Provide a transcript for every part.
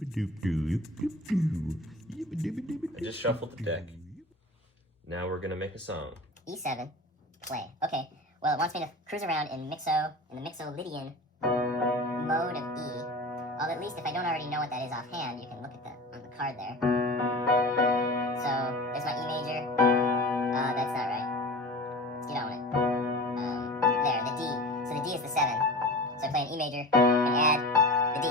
I just shuffled the deck. Now we're gonna make a song. E7, play. Okay, well, it wants me to cruise around in the Mixolydian mode of E. Well, at least if I don't already know what that is offhand, you can look at that on the card there. So, there's my E major. That's not right. Let's get on it. There, the D. So the D is the 7. So I play an E major and add the D.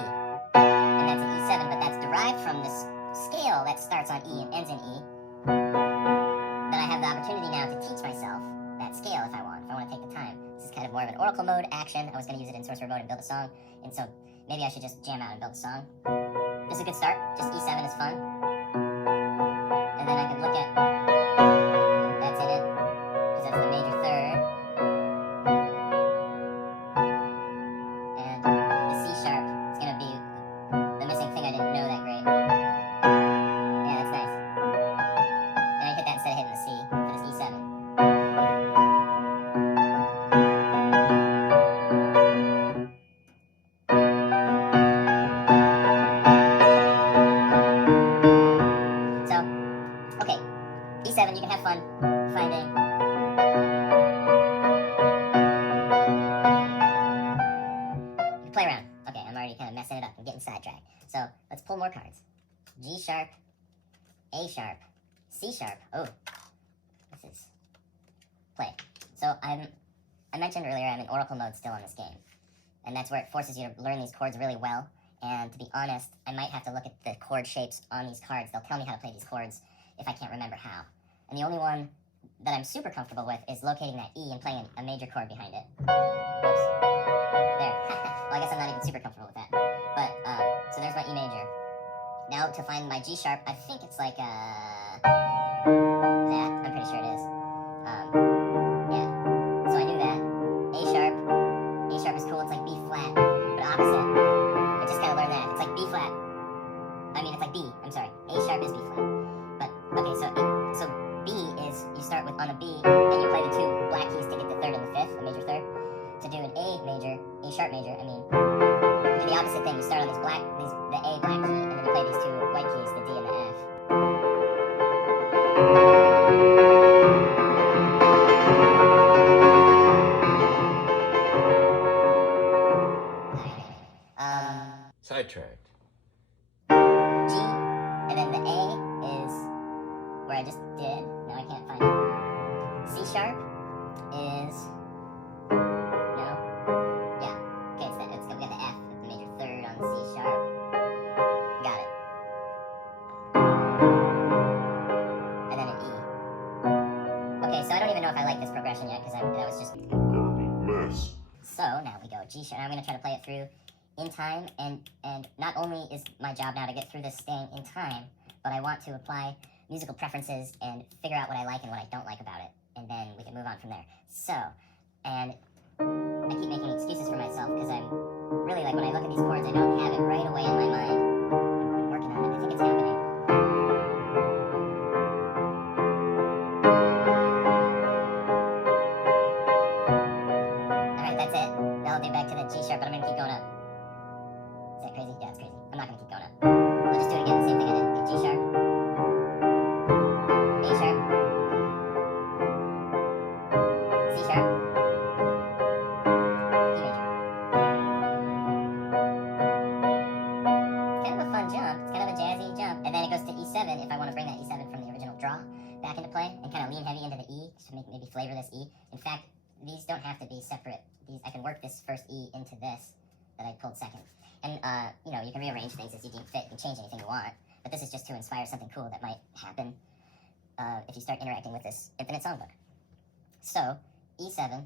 And that's an E7, but that's derived from this scale that starts on E and ends in E. Then I have the opportunity now to teach myself that scale if I want to take the time. This is kind of more of an oracle mode action. I was going to use it in Sorcerer mode and build a song, and so maybe I should just jam out and build a song. This is a good start. Just E7 is fun. And then I could look at, that's in it, because that's the major third. And the C sharp is going to be the missing thing I didn't know that great. Yeah, that's nice. And I hit that instead of hitting the C for this E7. E7, you can have fun finding. You can play around. Okay, I'm already kind of messing it up. I'm getting sidetracked. So let's pull more cards. G sharp, A sharp, C sharp. Oh, this is play. So I mentioned earlier I'm in oracle mode still on this game, and that's where it forces you to learn these chords really well. And to be honest, I might have to look at the chord shapes on these cards. They'll tell me how to play these chords if I can't remember how. And the only one that I'm super comfortable with is locating that E and playing a major chord behind it. Oops. There. Well, I guess I'm not even super comfortable with that. But, so there's my E major. Now to find my G sharp, I think it's like, that. I'm pretty sure it is. Yeah. So I knew that. A sharp. A sharp is cool. It's like B flat, but opposite. I just gotta learn that. It's like B flat. I mean, it's like B. I'm sorry. A sharp is B flat. But, okay, so B is, you start with on a B, and you play the 2 black keys to get the 3rd and the 5th, the major 3rd. To do an A major, A sharp major, I mean, you do the opposite thing. You start on the A black key, and then you play these 2 white keys, the D and the F. Sidetracked. G, and then the A is where I just did. Now I can't find it. C sharp is, no, yeah, okay, it's that. We got the F with the major 3rd on the C sharp. Got it. And then an E. Okay, so I don't even know if I like this progression yet because that was just a dirty mess. So now we go G sharp. Now I'm going to try to play it through in time, and not only is my job now to get through this staying in time, but I want to apply musical preferences and figure out what I like and what I don't like about it, and then we can move on from there. So, and I keep making excuses for myself because I'm really like, when I look at these chords, I don't have it right away in my mind. I'm working on it. I think it's happening. Alright, that's it. Now I'll do back to the G sharp, but I'm going to keep going up. Is that crazy? Yeah, it's crazy. I'm not going to keep going up. I'll just do it again, the same thing I did. Okay, G sharp. A sharp, C sharp, E major. Kind of a fun jump. It's kind of a jazzy jump. And then it goes to E7 if I want to bring that E7 from the original draw back into play and kind of lean heavy into the E to make maybe flavor this E. In fact, these don't have to be separate. I can work this first E into this that I pulled second. And, you know, you can rearrange things as you deem fit and change anything you want. But this is just to inspire something cool that might happen if you start interacting with this Infinite Songbook. So, E7.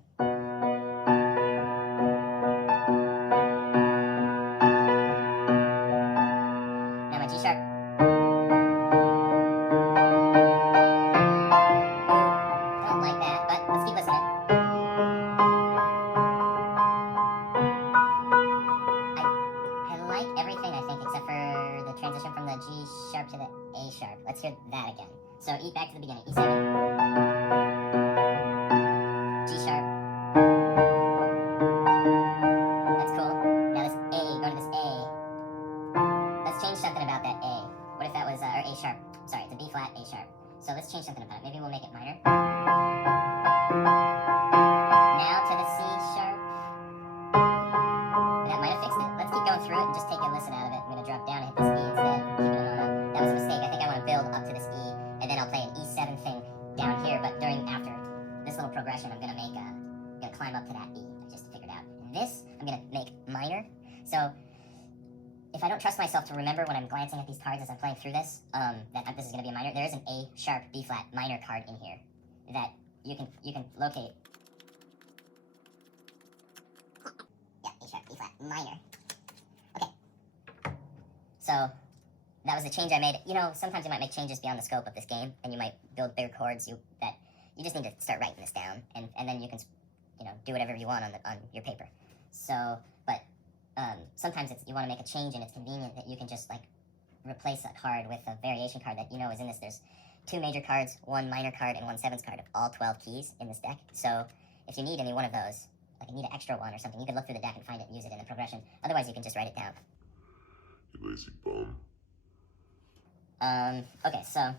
Now my G sharp. I don't like that, but let's keep listening. I like everything, I think, except for the transition from the G sharp to the A sharp. Let's hear that again. So, back to the beginning. E7. G sharp. That's cool. Now this A, going to this A. Let's change change something about that A. What if that was, or A sharp, sorry, it's a B flat, A sharp. So let's change something about it. Maybe we'll make it minor. Now to the C sharp. That might have fixed it. Let's keep going through it and just take a listen out of it. I'm going to drop down and hit this E instead. Keep it on up. That was a mistake. I think I want to build up to this E, and then I'll play an E7 thing down here, but after this little progression, I'm going to climb up to that E. I just figured out. And this, I'm going to make minor. So if I don't trust myself to remember when I'm glancing at these cards as I'm playing through this, that this is going to be a minor, there is an A sharp B flat minor card in here that you can locate. Yeah, A sharp B flat minor. Okay. So that was the change I made. You know, sometimes you might make changes beyond the scope of this game, and you might build bigger chords. You just need to start writing this down, and then you can, do whatever you want on your paper. So, but sometimes you want to make a change, and it's convenient that you can just replace a card with a variation card that is in this. There's 2 major cards, 1 minor card, and 1 7th card, all 12 keys in this deck. So if you need any one of those, like you need an extra one or something, you can look through the deck and find it and use it in the progression. Otherwise, you can just write it down. You lazy bum. Okay, so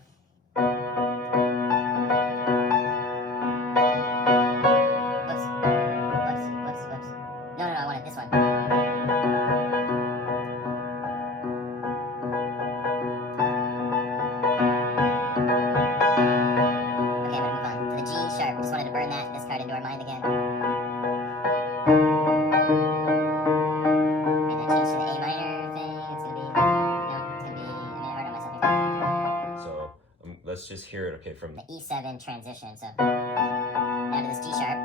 whoops. No, I wanted this one. Okay, I'm gonna move on to the G sharp. Just wanted to burn this card into our mind again. Made that change to the A minor thing. It's gonna be, I made it hard on myself here. So let's just hear it, okay, from The E7 transition. So now to this G sharp.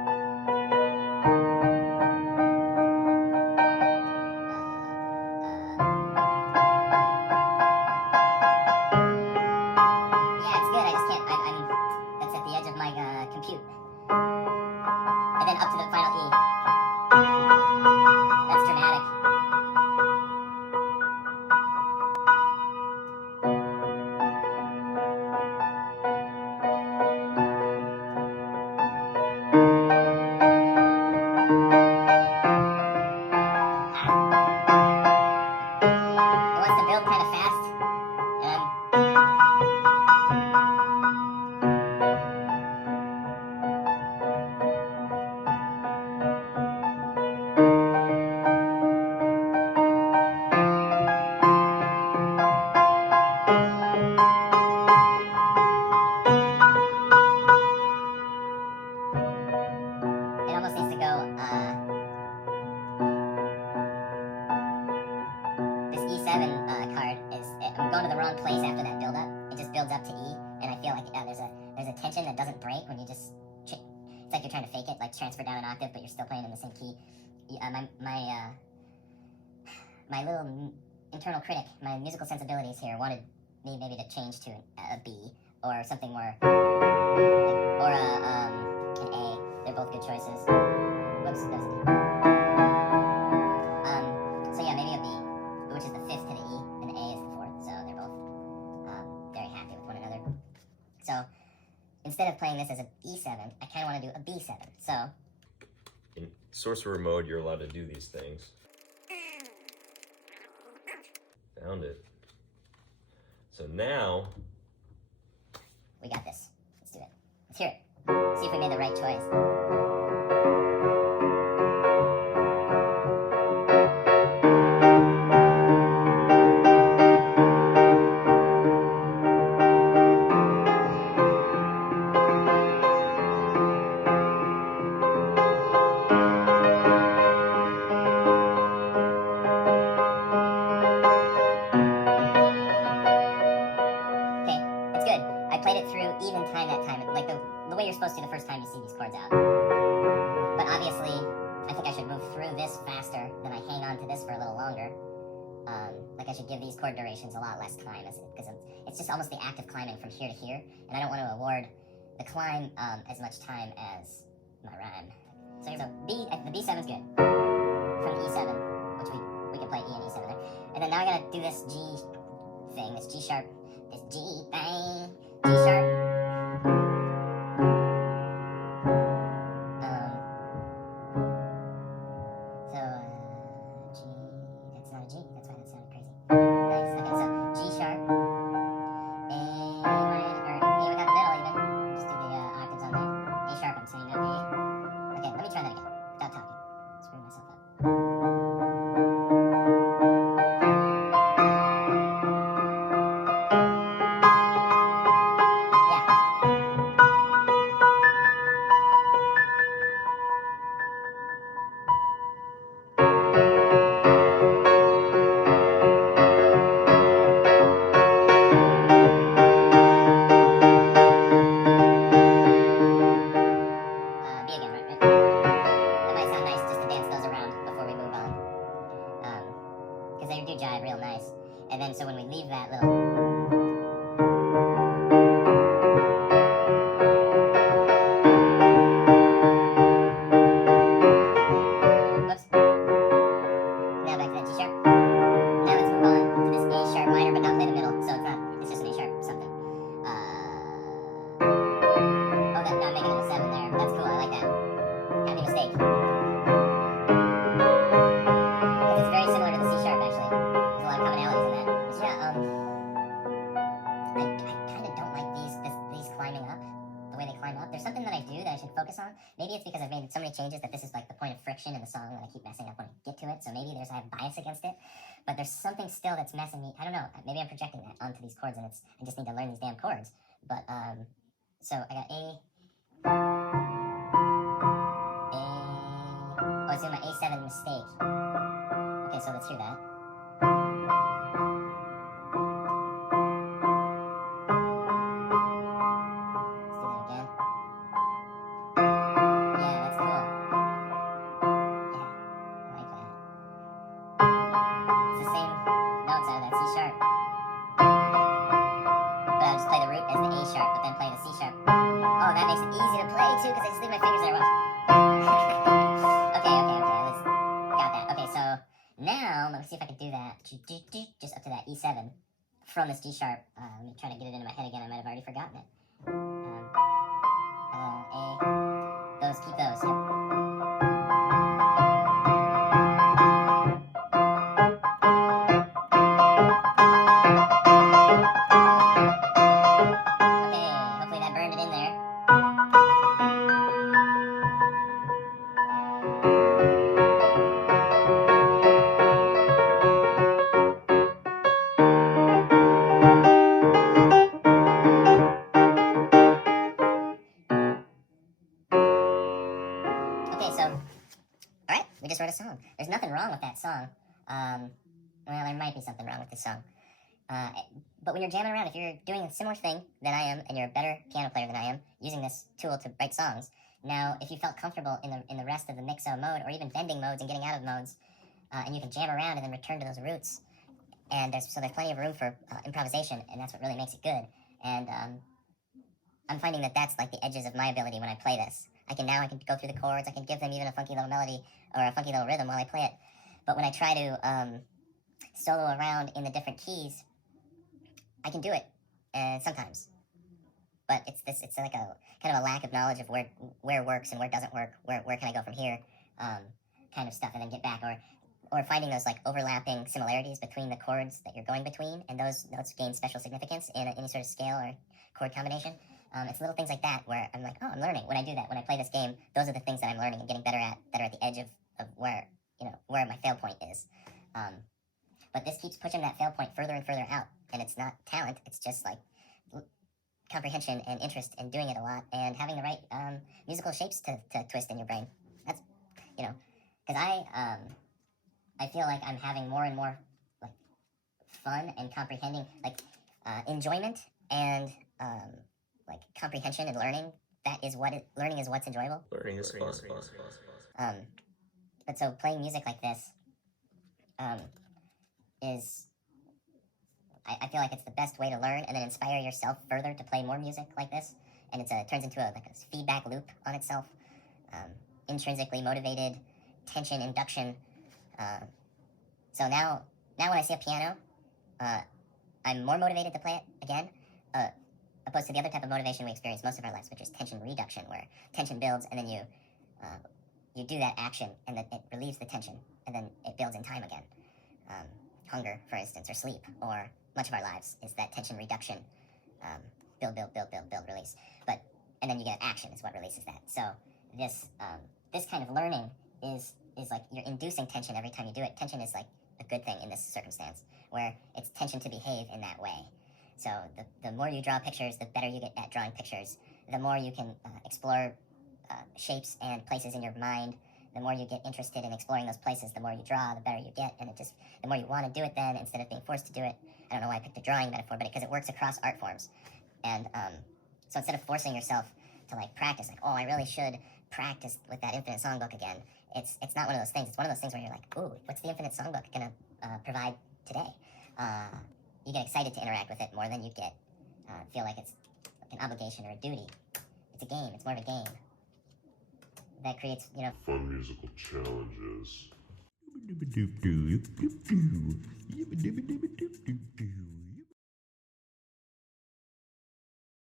Yeah, it's good. I just can't. That's at the edge of my compute. And then up to the final E. That's dramatic. It wants to build kind of fast. It almost needs to go, this E7 card I'm going to the wrong place after that build up. It just builds up to E, and I feel like there's a tension that doesn't break when you just, it's like you're trying to fake it, like transfer down an octave, but you're still playing in the same key. My little internal critic, my musical sensibilities here wanted me maybe to change to a B, or something more, or an A. They're both good choices. Whoops, that was a D. So yeah, maybe a B, which is the 5th to the E, and the A is the 4th, so they're both very happy with one another. So instead of playing this as an E7, I kind of want to do a B7. So in Sorcerer mode, you're allowed to do these things. Found it. So now we got this. Let's do it. Let's hear it. See if we made the right choice. Even time that time, like the way you're supposed to the first time you see these chords out. But obviously, I think I should move through this faster than I hang on to this for a little longer. Like I should give these chord durations a lot less time, because it's just almost the act of climbing from here to here, and I don't want to award the climb as much time as my rhyme. So here's the B7's good from the E7, which we can play E and E7 there, and then now I gotta do this G thing, this G sharp, this G bang, G sharp. G, that's not a G, that's why that sounded crazy. Nice, okay, so And so when we leave that little... Whoops. Now back to that G sharp. Now let's move on to this A sharp minor, but not play the middle, so it's just an A sharp something. Oh, that, I'm making it a 7 there. That's cool, I like that. Happy mistake. Because it's very similar to the C sharp, actually. There's a lot of commonalities in that. But yeah, I kind of don't like these climbing up, the way they climb up. There's something that I do that I should focus on. Maybe it's because I've made so many changes that this is like the point of friction in the song that I keep messing up when I get to it, so maybe I have bias against it. But there's something still that's messing me. I don't know. Maybe I'm projecting that onto these chords, and I just need to learn these damn chords. But so I got A. Oh, it's doing my A7 mistake. Okay, so let's hear that. Just up to that E7 from this G sharp. Let me try to get it into my head again. I might have already forgotten it. A. Those, keep those. Yep. Okay, hopefully that burned it in there. We just wrote a song. There's nothing wrong with that song. Well, there might be something wrong with this song. But when you're jamming around, if you're doing a similar thing than I am, and you're a better piano player than I am, using this tool to write songs, now if you felt comfortable in the rest of the mixo mode, or even bending modes and getting out of modes, and you can jam around and then return to those roots, and there's plenty of room for improvisation, and that's what really makes it good. And I'm finding that that's like the edges of my ability when I play this. I can go through the chords, I can give them even a funky little melody or a funky little rhythm while I play it. But when I try to solo around in the different keys, I can do it sometimes. But it's like a kind of a lack of knowledge of where works and where doesn't work, where can I go from here, kind of stuff, and then get back, or finding those like overlapping similarities between the chords that you're going between, and those gain special significance in any sort of scale or chord combination. It's little things like that where I'm like, oh, I'm learning when I do that. When I play this game, those are the things that I'm learning and getting better at, that are at the edge of where my fail point is. But this keeps pushing that fail point further and further out, and it's not talent. It's just like comprehension and interest in doing it a lot, and having the right musical shapes to twist in your brain. That's because I feel like I'm having more and more like fun and comprehending, like enjoyment and like comprehension and learning. Learning is what's enjoyable. Learning is fun. But so playing music like this is, I feel like it's the best way to learn and then inspire yourself further to play more music like this. And it turns into a feedback loop on itself. Intrinsically motivated tension induction. So now when I see a piano, I'm more motivated to play it again, opposed to the other type of motivation we experience most of our lives, which is tension reduction, where tension builds and then you do that action and then it relieves the tension and then it builds in time again. Hunger, for instance, or sleep, or much of our lives is that tension reduction, build, release. And then you get action is what releases that. So this kind of learning is like you're inducing tension every time you do it. Tension is like a good thing in this circumstance, where it's tension to behave in that way. So the more you draw pictures, the better you get at drawing pictures. The more you can explore shapes and places in your mind. The more you get interested in exploring those places, the more you draw, the better you get, and the more you want to do it then, instead of being forced to do it. I don't know why I picked the drawing metaphor, but because it works across art forms. And so instead of forcing yourself to like practice, like, oh, I really should practice with that Infinite Songbook again, it's not one of those things. It's one of those things where you're like, ooh, what's the Infinite Songbook going to provide today? you get excited to interact with it more than you get feel like it's like an obligation or a duty. It's a game. It's more of a game that creates, you know, Fun musical challenges.